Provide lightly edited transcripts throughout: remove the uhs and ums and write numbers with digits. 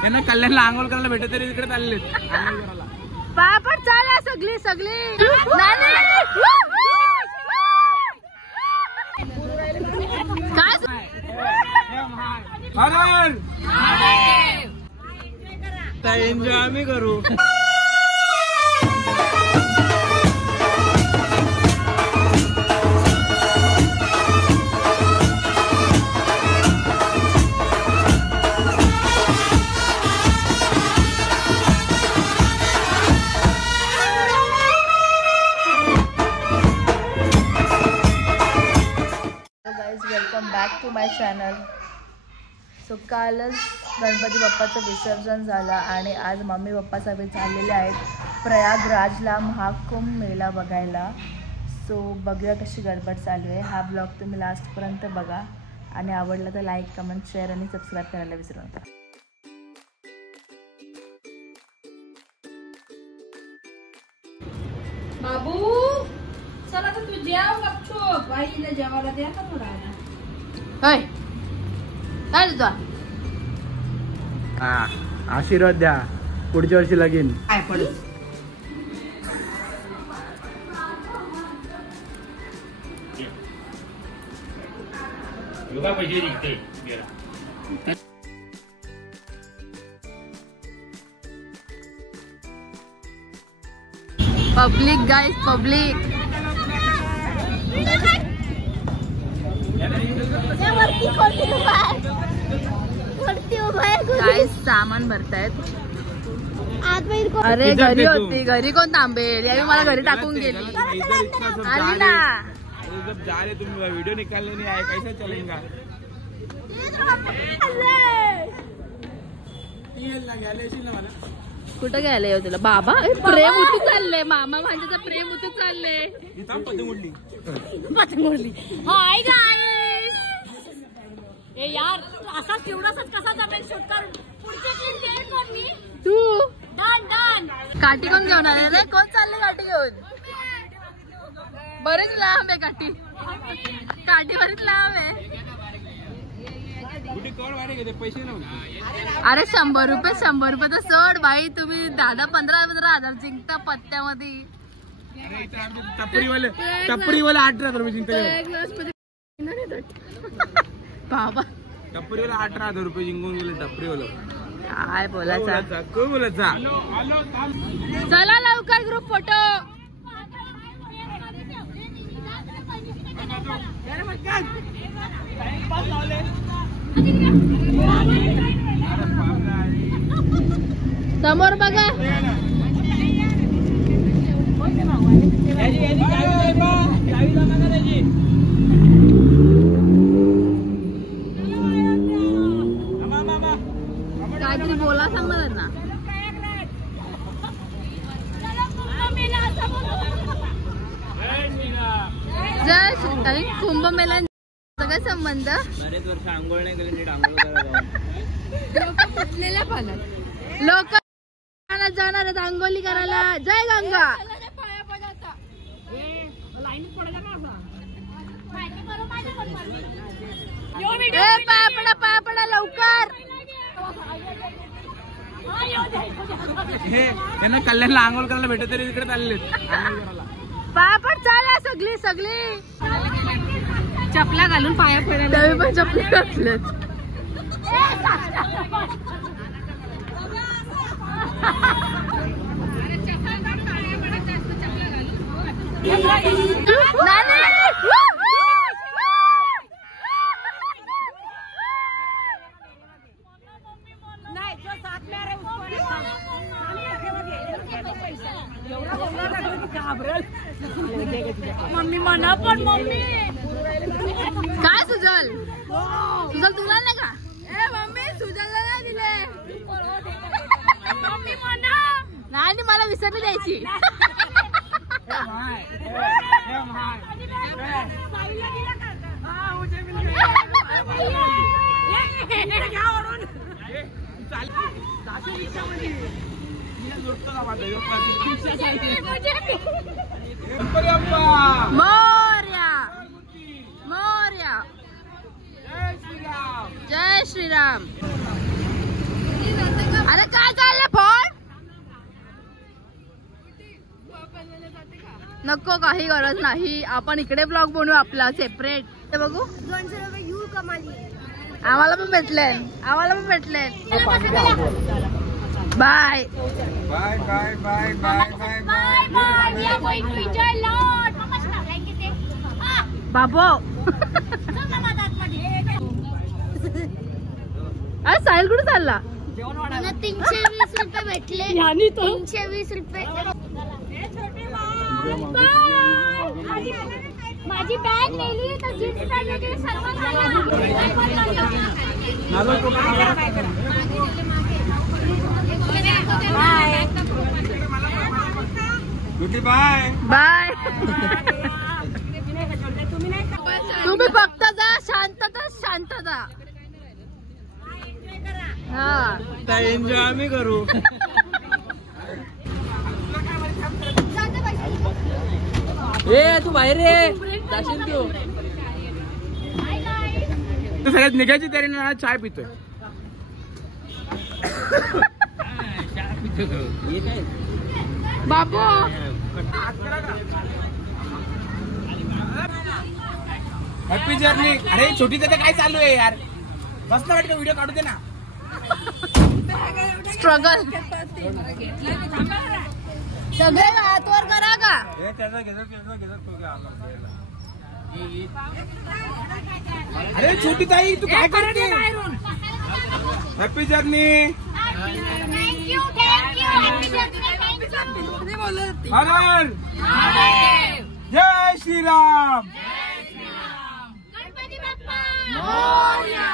त्यांना कल्याणला आंघोळ करायला भेटत तरी तिकडे चालले आंघोळ करायला. पापड चाला सगळी सगळी काय एन्जॉय आम्ही करू. Welcome back to my channel. So कालच गणपती बाप्पाचं विसर्जन झालं आणि आज मम्मी पप्पा सगळे चाललेले आहेत प्रयागराजला महाकुंभ मेळा बघायला. सो बघूया कशी गडबड चालू आहे. हा ब्लॉग तुम्ही लास्टपर्यंत बघा आणि आवडला तर लाईक कमेंट शेअर आणि सबस्क्राईब करायला विसरू नका. बाबू चला तर तू जेव गपचूप. आईला जेवायला द्या का थोडा. होय काय तुझा आशीर्वाद द्या पुढच्या वर्षी लगीन. काय पडू पैसे निघते. पब्लिक गाइस पब्लिक गाइस सामान भरतायत. अरे घरी होती घरी कोण थांबेल. यावी मला घरी टाकून गेली. आली ना जा रे तुम्ही वीडियो निकालने नहीं आए कैसे चलेगा. कुठं गेले हो तुला बाबा. प्रेम उतू चाललंय मामा माझ्याचं प्रेम उतू चाललंय. पतंगोडली. Hi guys. ए यार असा तेवढाच कसा जाणार शूट कर. पुढचे क्लिप डेट कर मी. तू डन डन. काठी कोण घेऊन आले रे. कोण चालले काठी घेऊन. बरेच लांब आहे काठी. काठी बरीच लांब आहे. पैसे अरे 100 रुपये 100 रुपये तर सोड भाई. तुम्ही 10-15 जिंकता पत्त्यामध्ये. टपरीवाला 18,000 रुपये जिंकता. बाबा टपरीवाला 18,000 रुपये जिंकून गेले. टपरीवाला काय बोलायचा. बोलायचा. चला लवकर ग्रुप फोटो. समोर बघा. काहीतरी बोला सांग ना त्यांना. जय श्री. कुंभमेळा काय संबंध. बरेच वर्ष आंघोळ नाही केली. नीट आंघोळ करायला लोक जाणार आहेत आंघोळी करायला. जय गंगा. पाया पडा लवकर. त्यांना कल्याणला आंघोळ करायला भेटत तरी तिकडे चालले आंघोळ करायला. पापड चाला सगळी सगळी. चपला घालून पाया पडायला. तुम्ही पण चपली घातलेत. मम्मी म्हणा पण मम्मी काय सुजल. सुजल तुला नाही का. ए मम्मी सुजलला नाही दिले. मम्मी म्हणा नाही मला विसरली द्यायची. मोरया मोरया. जय श्रीराम. नको, काही गरज नाही. आपण इकडे ब्लॉग बनवू आपला सेपरेट. ते बघू. 200 रुपये यू कमाली. आम्हाला पण भेटले. Bye bye bye bye bye bye bye. We are going to enjoy a lot. मम्मा सांगायचे ते. बाबो. आज साहिल कुठे चालला? मला 320 रुपये भेटले. 320 रुपये. माझी बॅग नेली तर जीन्स पॅन्ट वगैरे सर्व बाय बाय. तुम्ही फक्त जा, शांतता. हा, एन्जॉय आम्ही करू. ए तू बाहेर रे, जाशील तू. तू सगळ्यात निघायची तरी ना चाय पितोय. बाबू. Happy journey. अरे छोटी दादा काय चालू आहे यार? बसला वाटतं व्हिडिओ काढू दे ना. स्ट्रगल सगळे हातवर करा का? अरे छोटी ताई तू काय करते? Happy journey. Thank you. Happy journey. हर जय श्रीराम. गणपती बाप्पा मोरया.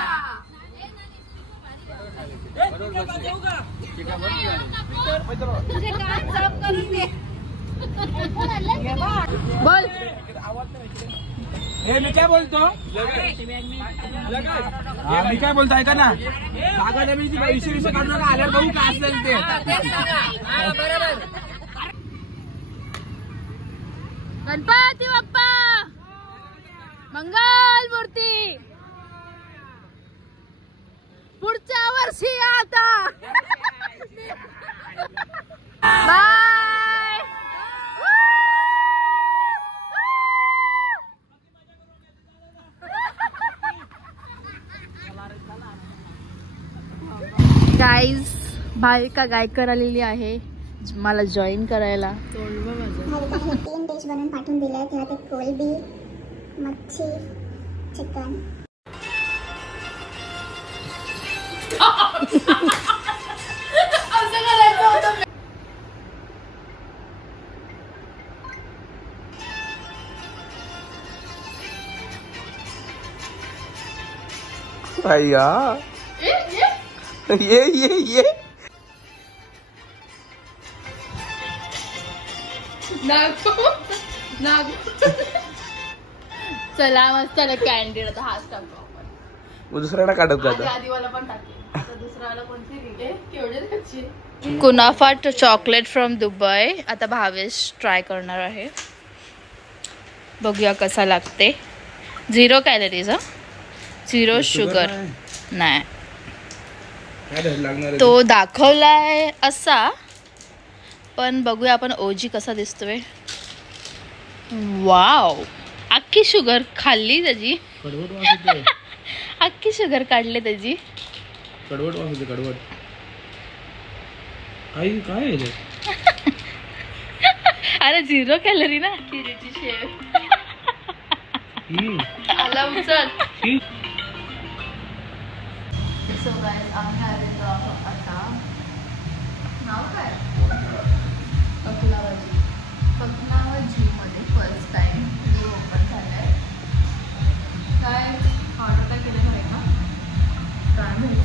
तुझे कान साफ करून दे. बोल. हे मी काय बोलतो? मी काय बोलतो ऐका ना. कागद विषय काढू नका. आल्यावर बघू काय असेल ते. गणपती बाप्पा मंगल मूर्ती. पुढच्या वर्षी आता. बाय. गाईज, भाविका गायकर आलेली आहे मला जॉईन करायला. 3 डिश बनवून पाठवून दिल्या. त्यात एक कोलबी, मच्छी, चिकन. भैया ये चला मस्त कॅन्डीड. आता हाच टाकतो आपण. दुसऱ्याला काढत जातो. आधीवाला पण टाकेल. आता दुसऱ्याला कोणती दिले? केवढे त्याची? कुनाफा चॉकलेट फ्रॉम दुबई. आता भावेश ट्राय करणार आहे. बघूया कसा लागते. 0 कॅलरीज. 0 शुगर. नाही, तो दाखवलाय असा, पण बघूया आपण ओजी कसा दिसतोय. वाव, अख्खी शुगर खाल्ली त्याची. अख्खी शुगर काढले त्याची. कडवट वाजते. कडवट काय अरे 0 कॅलरी ना. किरीची शेव. आला उचल. सो गाइस, आम्ही आलेलो आहोत आता. नाव काय? पखनावजी मध्ये फर्स्ट टाइम न्यू ओपन झालंय. काय ऑर्डर काय केलं आहे का? काय माहिती.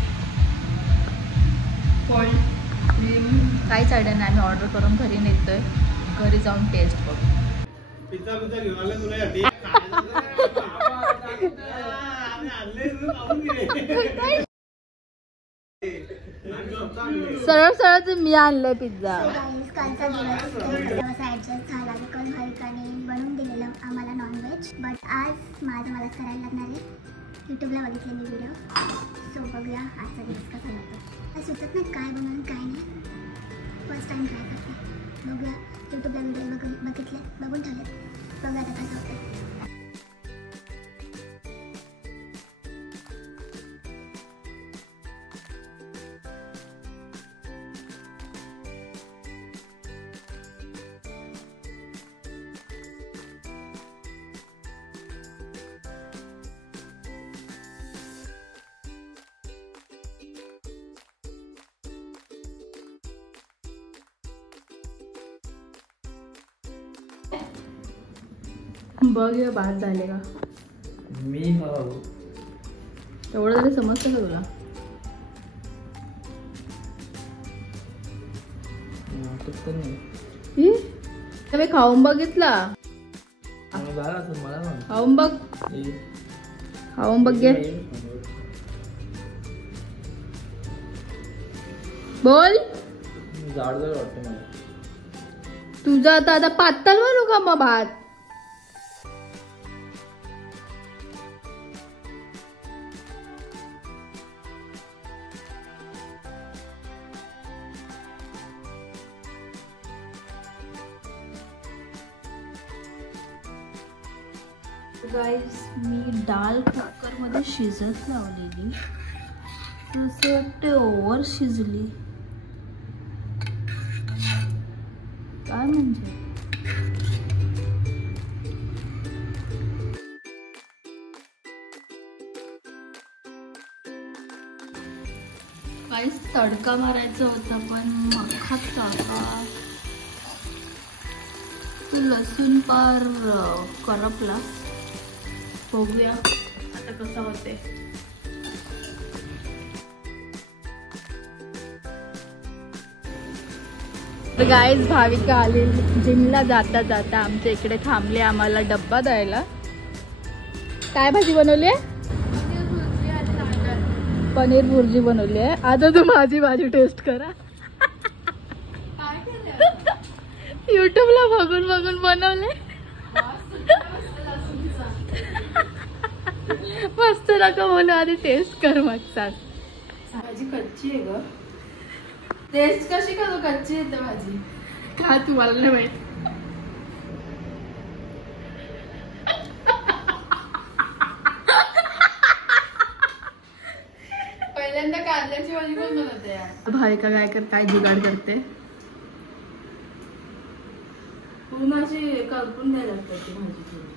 काहीच आयडिया नाही. आम्ही ऑर्डर करून घरी नेतोय. घरी जाऊन टेस्ट करू. सरळ सरळ मी आणलंय पिझ्झा. कालचा दिवस ॲडजस्ट झाला बिकॉज भाविकाने बनवून दिलेलं आम्हाला नॉनव्हेज. बट आज मला करायला लागणार आहे. यूट्यूबला बघितले मी व्हिडिओ. सो बघूया आजचा दिवस कसा लागतो. सुचत नाही काय बनवून काय नाही. फर्स्ट टाइम ट्राय करते. बघूया, यूट्यूबला व्हिडिओ बघून ठेवले. बघूया आता कसं होतं. बघ हे भात झाले का. मी एवढं तरी समजतं का तुला. ई, मी खाऊन बघितला. खाऊन बघ, खाऊन बघ घे. बोल. जाड जाड वाटतं मला. तुझा आता पातळ बनू का मग भात. गाईज, मी डाळ कुकरमध्ये शिजत लावलेली, तसं वाटते ओव्हर शिजली. काय म्हणजे काहीच तडका मारायचा होता पण मखात टाका. तू लसूण पार करपला. बघूया आता कसं होते. गाईज, भाविका आली जिमला जाता जाता आमच्या इकडे थांबले आम्हाला डब्बा द्यायला. काय भाजी बनवली. पनीर भुर्जी बनवली आहे. आता तू माझी भाजी टेस्ट करा. युट्यूबला बघून बघून बनवले. मस्त नका बोलू, आधी टेस्ट कर मग सांग. भाजी कच्ची आहे ग. टेस्ट कशी करू. कच्ची येते भाजी का तुम्हाला नाही माहित. पहिल्यांदा कांद्याची भाजी कोण बनवते. भाविका काय जुगाड करते. पूर्ण अशी करपून द्यायला लागते ती भाजी.